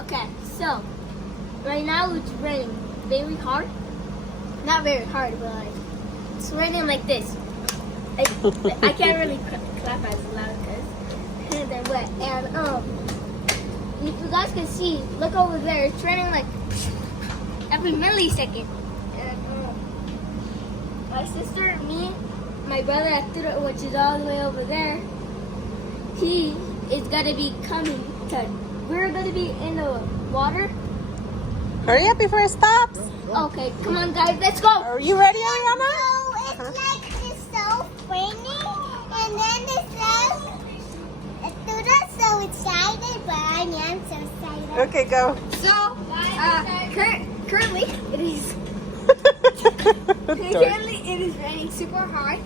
Okay, so right now it's raining very hard. Not very hard, but like it's raining like this. I can't really clap as loud because they're wet. And if you guys can see, look over there. It's raining like every millisecond. And my sister, me, my brother Arturo, which is all the way over there, he is gonna be coming to. We're gonna be in the water. Hurry up before it stops. Okay, come on, guys, let's go. Are you ready, Ariana? So it's like it's so raining, and then it says, Arturo's so excited, but I am so excited. Okay, go. So, currently it is raining super hard,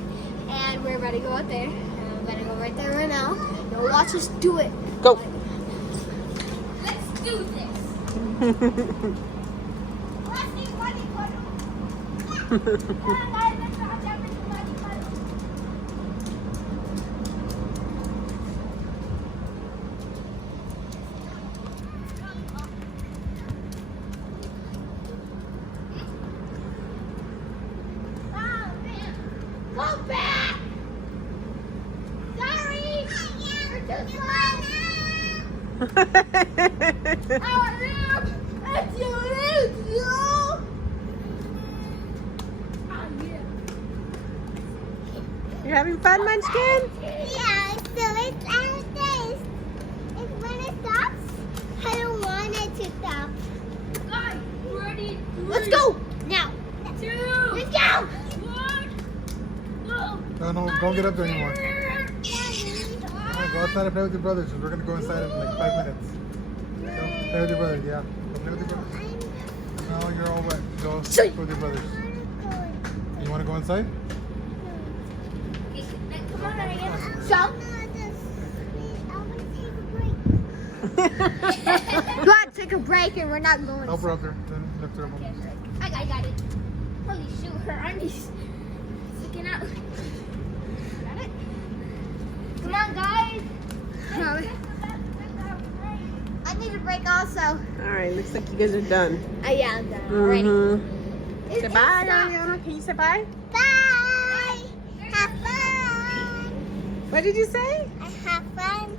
and we're about to go out there. And I'm gonna go right there right now. Now watch us do it. Go. Let's do this. Go back! Sorry! You're too slow! That's you! You having fun, Munchkin? Yeah, so it's like this. If when it stops, I don't want it to stop. Guys, ready? Let's go! Now! 2, Let's go! 1, go! No, don't get up there anymore. Alright, go outside and play with your brothers. We're gonna go inside in like 5 minutes. Go play with your brothers, yeah. Go play with your brothers. No, you're all wet. Go play with your brothers. You wanna go inside? Come on, Ariana. So? You want to take a break and we're not going. Help her up there. Then lift her up. I got it. Holy shoot, her army's sticking out. Got it? Come on, guys. I need a break also. All right, looks like you guys are done. Yeah, I'm done. Ready. Mm-hmm. Say bye, Ariana. Can you say bye? Bye. Have fun. What did you say? Have fun.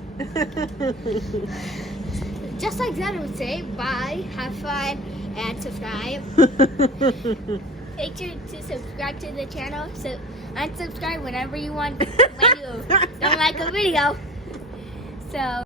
Just like that, I would say bye, have fun, and subscribe. Make sure to subscribe to the channel. So unsubscribe whenever you want when you don't like a video. So.